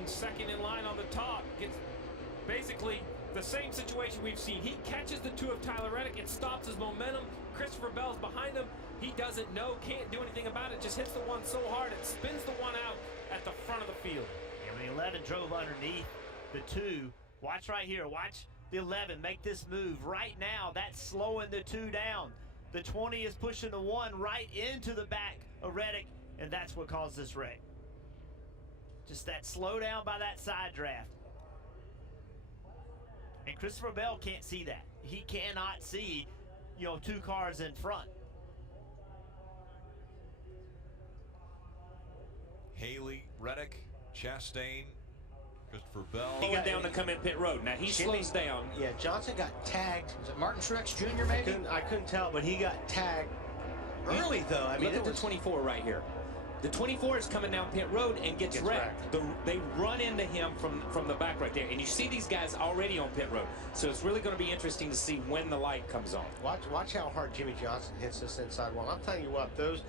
one second in line on the top gets basically the same situation we've seen. He catches the two of Tyler Reddick. It stops his momentum. Christopher Bell's behind him. He doesn't know, can't do anything about it. Just hits the one so hard it spins the one out at the front of the field. And the 11 drove underneath the 2. Watch right here. Watch the 11 make this move right now. That's slowing the 2 down. The 20 is pushing the 1 right into the back of Reddick, and that's what caused this wreck. Just that slowdown by that side draft. And Christopher Bell can't see that. He cannot see, 2 cars in front. Haley, Reddick, Chastain, Christopher Bell. He got down to come in pit road. Now he slows down. Yeah, Johnson got tagged. Was it Martin Truex Jr. maybe? I couldn't tell, but he got tagged early though. I mean, look at the 24 right here. The 24 is coming down pit road and gets wrecked. They run into him from the back right there. And you see these guys already on pit road. So it's really going to be interesting to see when the light comes on. Watch how hard Jimmy Johnson hits this inside wall. I'm telling you what, those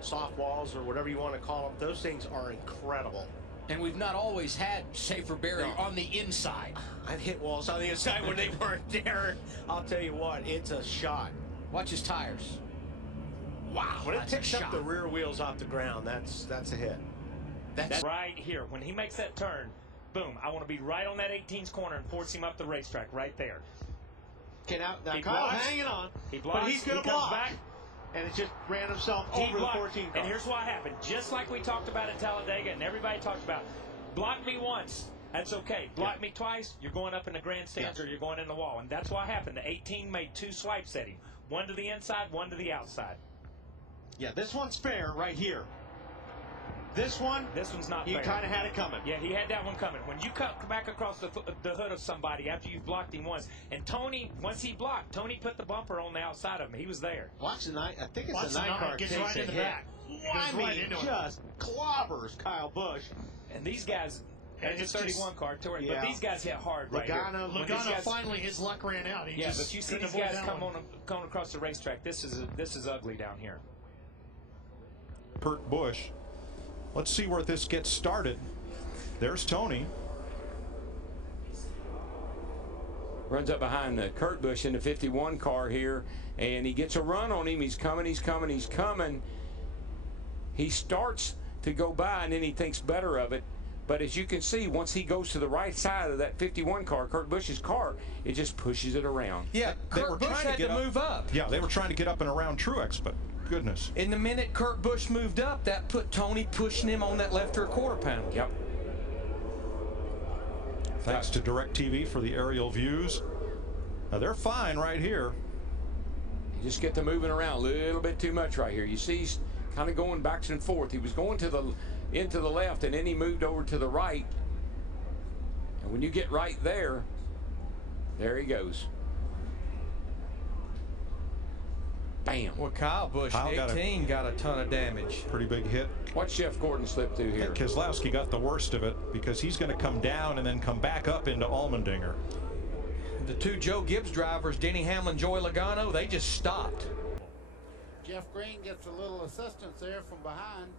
soft walls or whatever you want to call them, those things are incredible. And we've not always had safer barrier on the inside. I've hit walls on the inside when they weren't there. I'll tell you what, it's a shot. Watch his tires. Wow, when it picks up the rear wheels off the ground, that's a hit. That's right here. When he makes that turn, boom, I want to be right on that 18's corner and force him up the racetrack right there. Okay, now Kyle's hanging on. He blocks. But he's going to block. Back. And it just ran himself over the 14 car. And here's what happened. Just like we talked about at Talladega and everybody talked about, block me once, that's okay. Block me twice, you're going up in the grandstands or you're going in the wall. And that's what happened. The 18 made 2 swipes at him. One to the inside, one to the outside. Yeah, this one's fair right here. This one's not fair. You kind of had it coming. Yeah, he had that one coming. When you come back across the hood of somebody after you've blocked him once, and Tony, once he blocked, Tony put the bumper on the outside of him. He was there. Watch the night. I think it's a 9 car gets right in the back. Just clobbers Kyle Busch. And these guys, and it's 31 car, but these guys hit hard right here. Logano finally his luck ran out. But you see these guys coming across the racetrack. This is ugly down here. Kurt Busch. Let's see where this gets started. There's Tony. Runs up behind Kurt Busch in the 51 car here, and he gets a run on him. He's coming. He starts to go by, and then he thinks better of it. But as you can see, once he goes to the right side of that 51 car, Kurt Busch's car, it just pushes it around. Yeah, Kurt Busch had to move up. Yeah, they were trying to get up and around Truex, but goodness. In the minute Kurt Busch moved up, that put Tony pushing him on that left rear quarter panel. Yep. Thanks to DirecTV for the aerial views. Now they're fine right here. You just get to moving around a little bit too much right here. You see he's kind of going back and forth. He was going into the left, and then he moved over to the right. And when you get right there he goes. Bam. Well, Kyle Busch, 18, got a ton of damage. Pretty big hit. Watch Jeff Gordon slip through here. I think Keselowski got the worst of it because he's going to come down and then come back up into Allmendinger. The 2 Joe Gibbs drivers, Denny Hamlin, Joey Logano, they just stopped. Jeff Green gets a little assistance there from behind,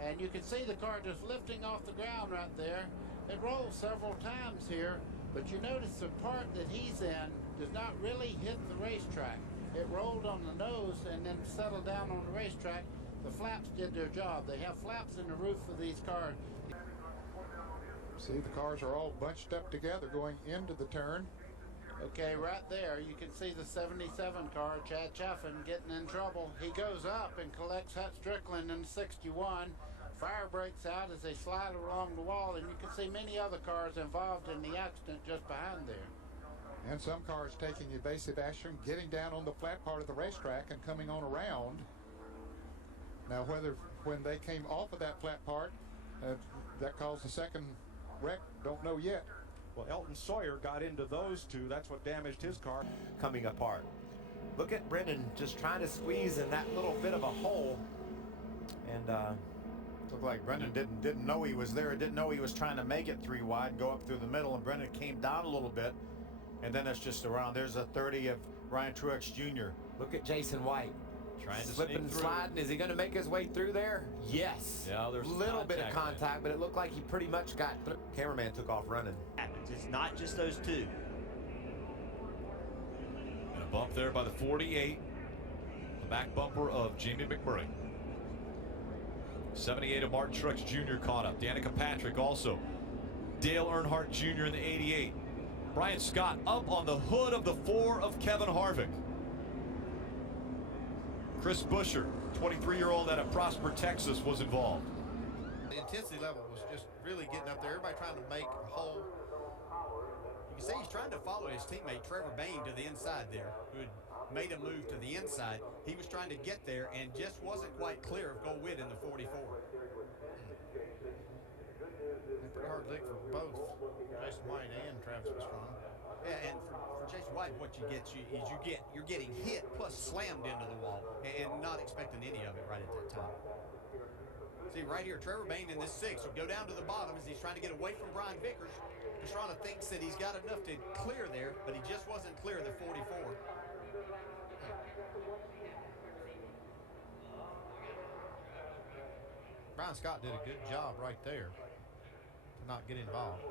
and you can see the car just lifting off the ground right there. It rolls several times here, but you notice the part that he's in does not really hit the racetrack. It rolled on the nose and then settled down on the racetrack. The flaps did their job. They have flaps in the roof of these cars. See, the cars are all bunched up together going into the turn. Okay, right there you can see the 77 car, Chad Chaffin, getting in trouble. He goes up and collects Hut Strickland in 61. Fire breaks out as they slide along the wall, and you can see many other cars involved in the accident just behind there. And some cars taking evasive action, getting down on the flat part of the racetrack and coming on around. Now, when they came off of that flat part, that caused the second wreck, don't know yet. Well, Elton Sawyer got into those 2. That's what damaged his car. Coming apart. Look at Brendan just trying to squeeze in that little bit of a hole. And looked like Brendan didn't know he was there. Didn't know he was trying to make it 3 wide, go up through the middle, and Brendan came down a little bit. And then it's just around. There's a 30 of Ryan Truex Jr. Look at Jason White. Trying to slipping sneak and through. sliding. Is he going to make his way through there? Yes. Yeah, there's a some little bit of contact contact, but it looked like he pretty much got through. Cameraman took off running. It's not just those two. And a bump there by the 48. The back bumper of Jamie McMurray. 78 of Martin Truex Jr. caught up. Danica Patrick also. Dale Earnhardt Jr. in the 88. Brian Scott up on the hood of the 4 of Kevin Harvick. Chris Buescher, 23-year-old out of Prosper, Texas, was involved. The intensity level was just really getting up there. Everybody trying to make a hole. You can see he's trying to follow his teammate Trevor Bayne to the inside there, who had made a move to the inside. He was trying to get there and just wasn't quite clear of Go Witt in the 44. Pretty hard lick for both Jason White and Travis Pastrana. Yeah, and for Jason White, what you get is you're getting hit plus slammed into the wall and not expecting any of it right at that time. See right here, Trevor Bayne in this 6 will go down to the bottom as he's trying to get away from Brian Vickers. Pastrana thinks that he's got enough to clear there, but he just wasn't clear the 44. Brian Scott did a good job right there to not get involved.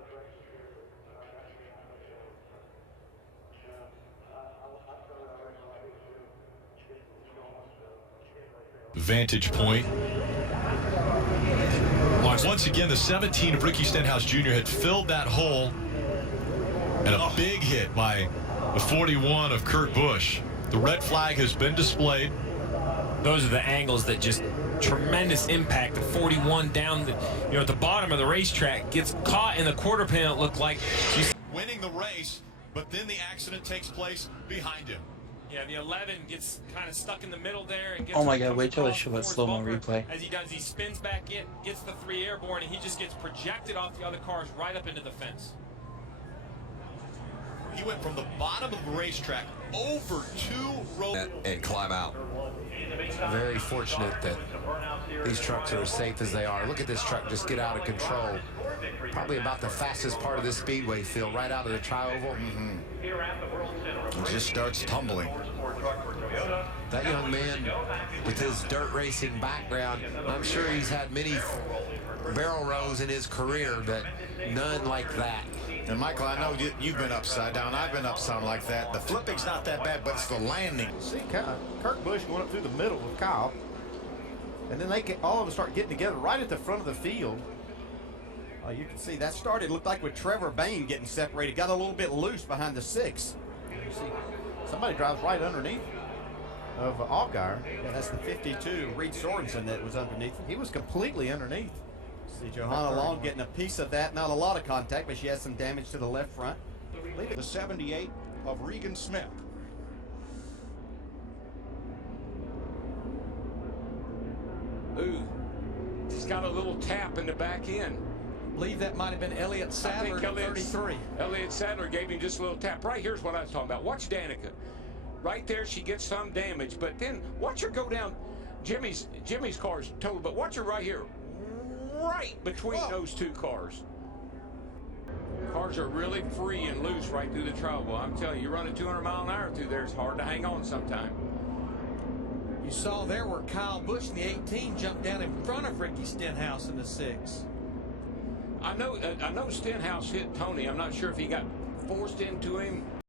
Vantage point. Once again, the 17 of Ricky Stenhouse Jr. had filled that hole, and a big hit by the 41 of Kurt Busch. The red flag has been displayed. Those are the angles that just tremendous impact. The 41 down at the bottom of the racetrack gets caught in the quarter panel. It looked like she's Winning the race, but then the accident takes place behind him. Yeah, the 11 gets kind of stuck in the middle there. And gets, oh my God, wait till I show that slow-mo replay. As he does, he spins back in, gets the 3 airborne, and he just gets projected off the other cars right up into the fence. He went from the bottom of the racetrack over 2 rows. And climb out. Very fortunate that these trucks are as safe as they are. Look at this truck just get out of control. Probably about the fastest part of this speedway field, right out of the tri-oval. It just starts tumbling. That young man with his dirt racing background, I'm sure he's had many barrel rolls in his career, but none like that. And Michael, I know you've been upside down. I've been upside like that. The flipping's not that bad, but it's the landing. See Kurt Busch going up through the middle with Kyle. And then all of them start getting together right at the front of the field. You can see that started, looked like with Trevor Bayne getting separated. Got a little bit loose behind the 6. You see somebody drives right underneath of Allgaier. Yeah, that's the 52, Reed Sorensen, that was underneath. He was completely underneath. See Johanna Long getting a piece of that. Not a lot of contact, but she has some damage to the left front. The 78 of Regan Smith. Ooh, he's got a little tap in the back end. I believe that might have been Elliott Sadler at 33. Elliott Sadler gave him just a little tap. Right here's what I was talking about. Watch Danica. Right there, she gets some damage, but then watch her go down. Jimmy's car's total, but watch her right here. Right between those 2 cars. Cars are really free and loose right through the trouble. I'm telling you, you run a 200 mile an hour through there, it's hard to hang on sometime. You saw there where Kyle Busch in the 18 jumped down in front of Ricky Stenhouse in the 6. I know Stenhouse hit Tony. I'm not sure if he got forced into him